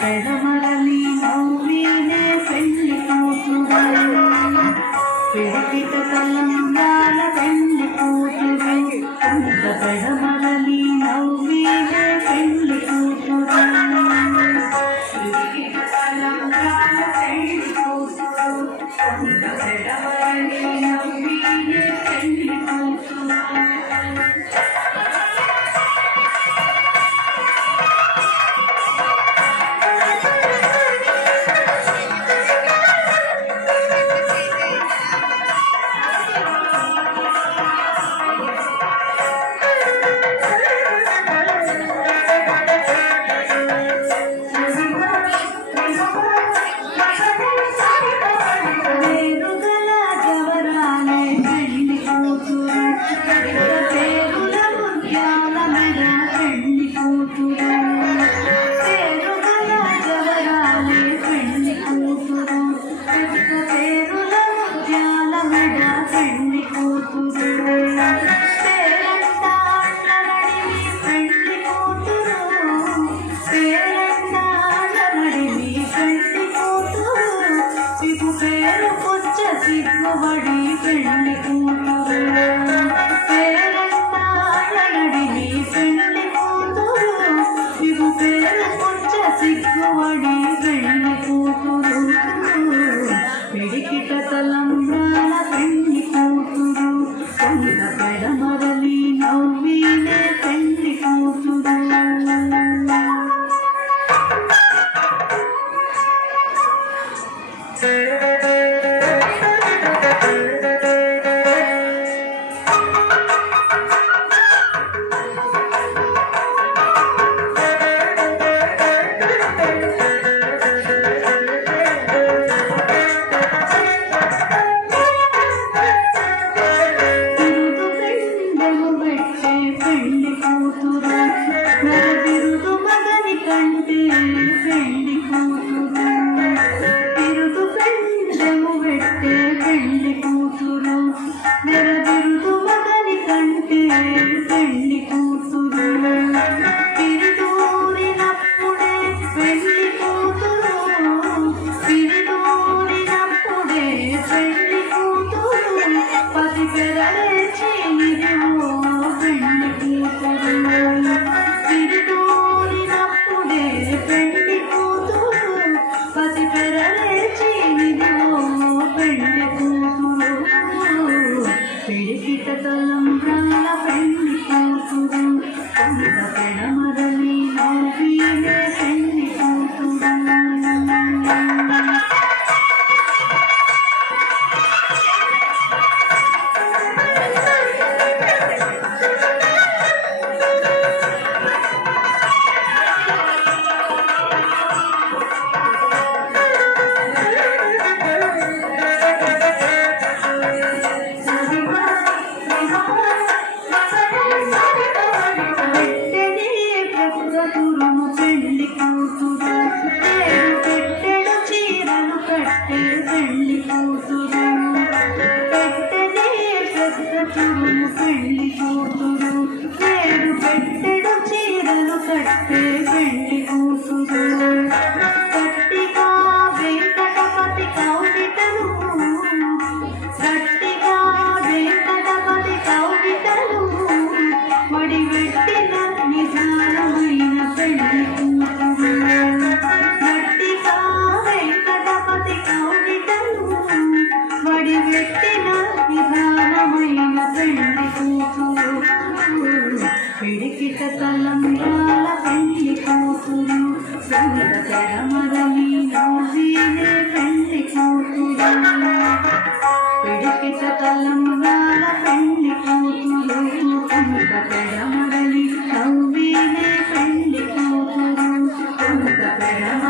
పెడమరలి నవ్వినే పెళ్లి కూతురు పిడికిట తలంగాల పెళ్లి కూతురు పెడమరలి నవ్వినే పెళ్లి కూతురు పిడికిట తలంగాల పెళ్లి కూతురు పెడమరలి నవ్వినే పెళ్లి కూతురు సిగ్గుబడి పెళ్లి కూతురు పేరంటాడని పెళ్లి కూతురు ఇగు పేరు పుచ్చ సిగ్గుబడి పెళ్లి కూతురు పిడికిట తలంబ్రాల పెళ్లి కూతురు కొండ పెడమరలి నవ్వినే పెళ్లి కూతురు పెళ్లి కూతురు బిరుదు మగని కంటే పెళ్లి కూతురు బిరుదు పెండెము పెట్టే పెళ్లి కూతురు బిరుదు మగని కంటే పెళ్లి కూతురు పిరిదూరినప్పుడే పెళ్లి కూతురు పిరిదూరినప్పుడే పెళ్లి కూతురు పది పెరలేచి తిరుదూరినప్పుడే పెళ్లి కూతురు పసి పెరలేచి పెళ్లి కూతురు పిడికిట తలంబ్రాల పెళ్లి కూతురు పెడమరలి నవ్వినే పెళ్లి కూతురు పెళ్లి కూతురు పేరు పెట్టెడు చీరలు కట్టే పెళ్లి కూతురు పెట్టెదే పెద్ద తురుము పెళ్లి కూతురు పేరు పెట్టెడు చీరలు కట్టే పెళ్లి కూతురు గట్టిగా వెంకటపతి కౌగిటలు గట్టిగా వెంకటపతి కౌగిటలు మడివెట్టిన నిజానమైన పెళ్లి కూతురు గట్టిగా వెంకటపతి కౌగిటలు మడివెట్టిన నిజానమైన పెళ్లి కూతురు పిడికిట తలంబ్రాల పెళ్లి కూతురు పెడమరలి నవ్వినే పెళ్లి కూతురు పిడికిట తలంబ్రాల పెళ్లి కూతురు పెడమరలి నవ్వినే పెళ్లి కూతురు పెడమ